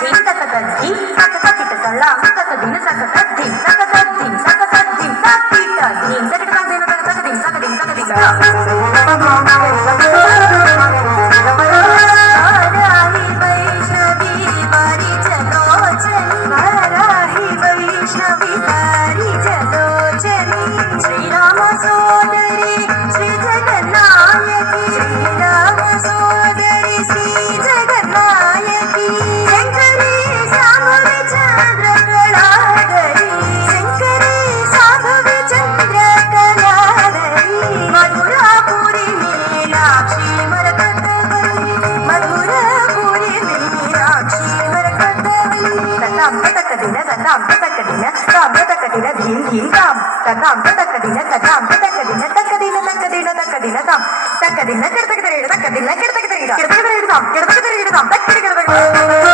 ಧೀಂ ತಕದ ಧೀಂ ಸಕತ ಕಿಟ ತಳ್ಳಾಂ ತಕ ದಿನ ಸಕತ ಧೀಂ ಸಕತ ಧೀಂ ಸಕತ ಧೀಂ ಕಿಟ ಧೀಂ ಸಕಟ ದಿನ ತಕ ಧೀಂ ಸಕ ಧೀಂ ಸಕ ಧೀಂ ಧೀಂ ಧೀಂ ತಾಂ ತದಾಂ ತಕದಿನ ತದಾಂ ತಕದಿನ ತಕದಿನ ತಕದಿನ ತಕದಿನ ತಾಂ ತಕದಿನ ಕೆಡತಕದಿನ ತಕದಿನ ಕೆಡತಕದಿನ ಕೆಡತಕದಿನ ತಾಂ ಕೆಡತಕದಿನ ತಾಂ ತಕದಿನ